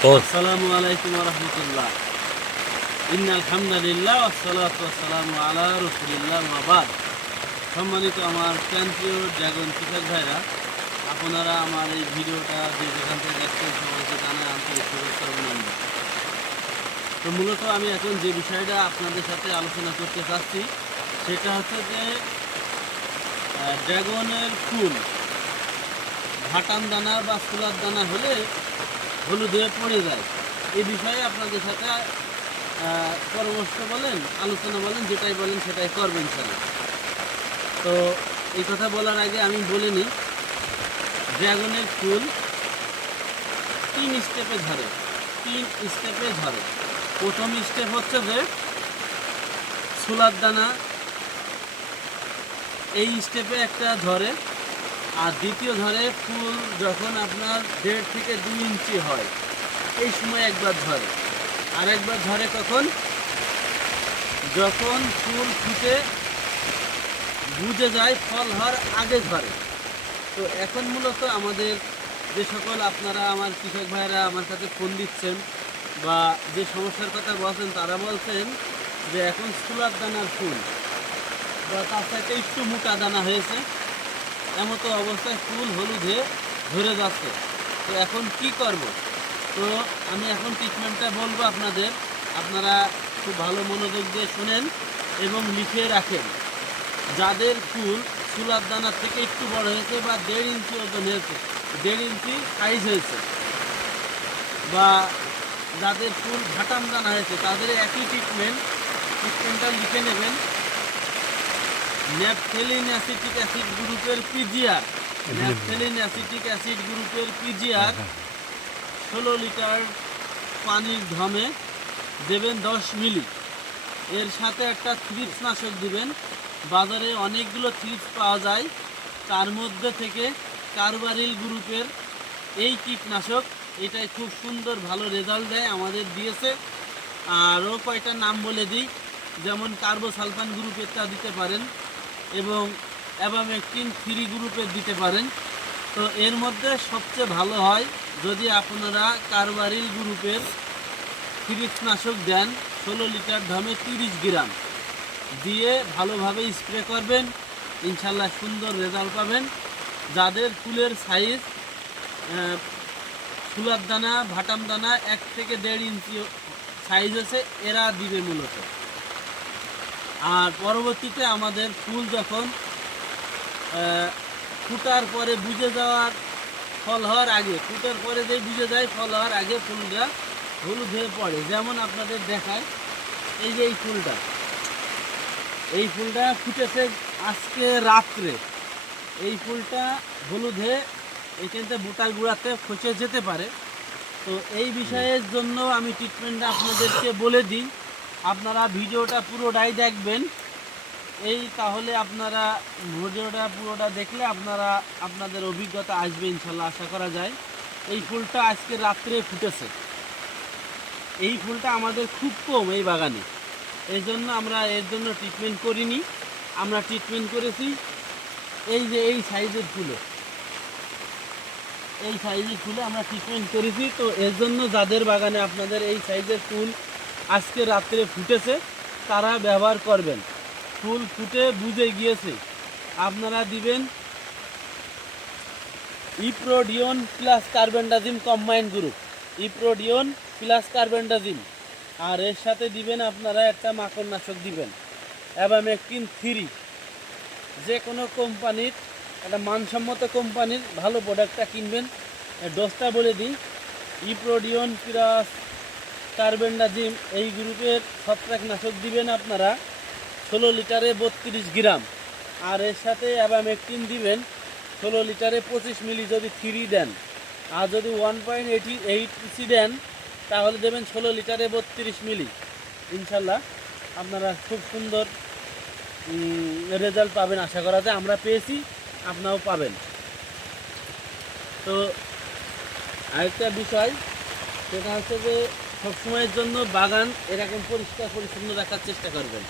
আসসালামু আলাইকুম রহমতুল্লাহ। ইন্নাল হামদুলিল্লাহ আসসালাতু আসসালামু আলা রসুলিল্লাহ মাবাদ সম্মানিত আমার প্রান্তীয় ড্রাগন কৃষক ভাইরা, আপনারা আমার এই ভিডিওটা যে যেখান থেকে দেখছেন সবাইকে জানাই আন্তরিক শুভেচ্ছা অভিনন্দন। তো মূলত আমি এখন যে বিষয়টা আপনাদের সাথে আলোচনা করতে চাচ্ছি, সেটা হচ্ছে যে ড্রাগনের ফুল ভাটান দানা বা ফুলার দানা হলে হলুদ হয়ে পড়ে যায়। এই বিষয়ে আপনাদের সাথে পরামর্শ বলেন, আলোচনা বলেন, যেটাই বলেন সেটাই করবেন স্যার। তো এই কথা বলার আগে আমি বলে নিই, ড্রাগনের ফুল তিন স্টেপে ধরে, তিন স্টেপে ধরে। প্রথম স্টেপ হচ্ছে যে, ছোলার দানা, এই স্টেপে একটা ধরে আর দ্বিতীয় ধরে ফুল যখন আপনার দেড় থেকে দুই ইঞ্চি হয়, এই সময় একবার ধরে। আর একবার ধরে কখন? যখন ফুল ফুটে বুঝে যায় ফল হওয়ার আগে ধরে। তো এখন মূলত আমাদের যে সকল আপনারা, আমার কৃষক ভাইরা আমার কাছে ফোন দিচ্ছেন বা যে সমস্যার কথা বলছেন, তারা বলছেন যে এখন সোলার দানার ফুল বা তার সাথে একটু মোটা দানা হয়েছে। এমতো অবস্থায় ফুল হলুদে ধরে যাচ্ছে। তো এখন কি করব? তো আমি এখন ট্রিটমেন্টটা বলব আপনাদের। আপনারা খুব ভালো মনোযোগ দিয়ে শুনেন এবং লিখে রাখেন। যাদের ফুল চুলার দানার থেকে একটু বড় হয়েছে বা দেড় ইঞ্চি ওজন হয়েছে, দেড় ইঞ্চি সাইজ হয়েছে বা যাদের ফুল ঘাটাম দানা হয়েছে, তাদের একই ট্রিটমেন্ট ট্রিটমেন্টটা লিখে নেবেন। ন্যাপথেলিন অ্যাসিটিক অ্যাসিড গ্রুপের পিজিআর, ন্যাপথেলিন অ্যাসিটিক অ্যাসিড গ্রুপের পিজিআর ষোলো লিটার পানির ধমে দেবেন দশ মিলি। এর সাথে একটা থ্রিপস নাশক দিবেন। বাজারে অনেকগুলো থ্রিপস পাওয়া যায়। তার মধ্যে থেকে কারবারিল গ্রুপের এই কীটনাশক, এটাই খুব সুন্দর ভালো রেজাল্ট দেয় আমাদের দিয়েছে। আরও কয়টা নাম বলে দিই, যেমন কার্বোসালফান গ্রুপেরটা দিতে পারেন। এবং অ্যাবামেকটিন ফ্রি গ্রুপে দিতে পারেন। তো এর মধ্যে সবচেয়ে ভালো হয় যদি আপনারা কারবারিল গ্রুপের নাশক দেন, ষোলো লিটার দামে তিরিশ গ্রাম। দিয়ে ভালোভাবে স্প্রে করবেন, ইনশাল্লাহ সুন্দর রেজাল্ট পাবেন। যাদের ফুলের সাইজ ফুলার দানা, ভাটাম দানা এক থেকে দেড় ইঞ্চি সাইজ আছে, এরা দিবে মূলত। আর পরবর্তীতে আমাদের ফুল যখন ফুটার পরে বুঝে যাওয়ার ফল হওয়ার আগে, ফুটার পরে যে বুঝে যায় ফল হওয়ার আগে ফুলটা হলুদ হয়ে পড়ে। যেমন আপনাদের দেখায়, এই যে এই ফুলটা এই ফুলটা ফুটেছে আজকে রাত্রে। এই ফুলটা হলুদ হয়ে এখানতে বুটার গুঁড়াতে খসে যেতে পারে। তো এই বিষয়ের জন্য আমি ট্রিটমেন্টটা আপনাদেরকে বলে দিই। আপনারা ভিডিওটা পুরোটাই দেখবেন। এই তাহলে আপনারা ভিডিওটা পুরোটা দেখলে আপনারা আপনাদের অভিজ্ঞতা আসবে ইনশাল্লাহ, আশা করা যায়। এই ফুলটা আজকে রাত্রে ফুটেছে। এই ফুলটা আমাদের খুব কম এই বাগানে। এই জন্য আমরা এর জন্য ট্রিটমেন্ট করিনি। আমরা ট্রিটমেন্ট করেছি এই যে এই সাইজের ফুলে। এই সাইজের ফুলে আমরা ট্রিটমেন্ট করেছি। তো এর জন্য যাদের বাগানে আপনাদের এই সাইজের ফুল আজকে রাত্রে ফুটেছে, তারা ব্যবহার করবেন। ফুল ফুটে বুঝে গিয়েছে। আপনারা দিবেন iprodione plus carbendazim combine group. Iprodione plus carbendazim. আর এর সাথে দিবেন আপনারা একটা মাকড়নাশক দিবেন। Abamectin three. যে কোনো কোম্পানির, একটা মানসম্মত কোম্পানির ভালো প্রোডাক্টটা কিনবেন। ডোজটা বলে দিই। ইপ্রোডিওন প্লাস কার্বেন্ডাজিম এই গ্রুপের ছত্রাকনাশক দিবেন আপনারা ষোলো লিটারে বত্রিশ গ্রাম। আর এর সাথে অ্যাবামেকটিন দিবেন ষোলো লিটারে পঁচিশ মিলি যদি থ্রি দেন। আর যদি one point eighty eight C দেন, তাহলে দেবেন ষোলো লিটারে বত্রিশ মিলি। ইনশাল্লাহ আপনারা খুব সুন্দর রেজাল্ট পাবেন আশা করা যায়। আমরা পেয়েছি, আপনারাও পাবেন। তো আরেকটা বিষয়, সেটা হচ্ছে যে সবসময়ের জন্য বাগান এরকম পরিষ্কার পরিচ্ছন্ন রাখার চেষ্টা করবেন।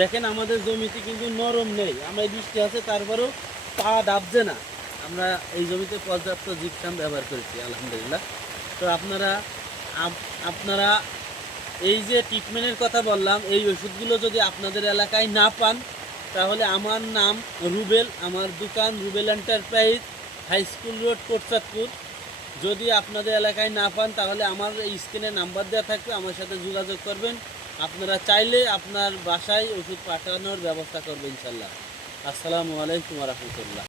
দেখেন আমাদের জমিতে কিন্তু নরম নেই, আমরা বৃষ্টি আছে, তারপরেও পা ডাবছে না। আমরা এই জমিতে পর্যাপ্ত জিপসাম ব্যবহার করেছি, আলহামদুলিল্লাহ। তো আপনারা আপনারা এই যে ট্রিটমেন্টের কথা বললাম, এই ওষুধগুলো যদি আপনাদের এলাকায় না পান, তাহলে আমার নাম রুবেল, আমার দোকান Rubel enterprise high school road Kotchandpur. যদি আপনাদের এলাকায় না পান, তাহলে আমার এই স্ক্রিনে নাম্বার দেওয়া থাকবে, আমার সাথে যোগাযোগ করবেন। আপনারা চাইলে আপনার বাসায় ওষুধ পাঠানোর ব্যবস্থা করবেন, ইনশাল্লাহ। আসসালামু আলাইকুম রহমতুল্লাহ।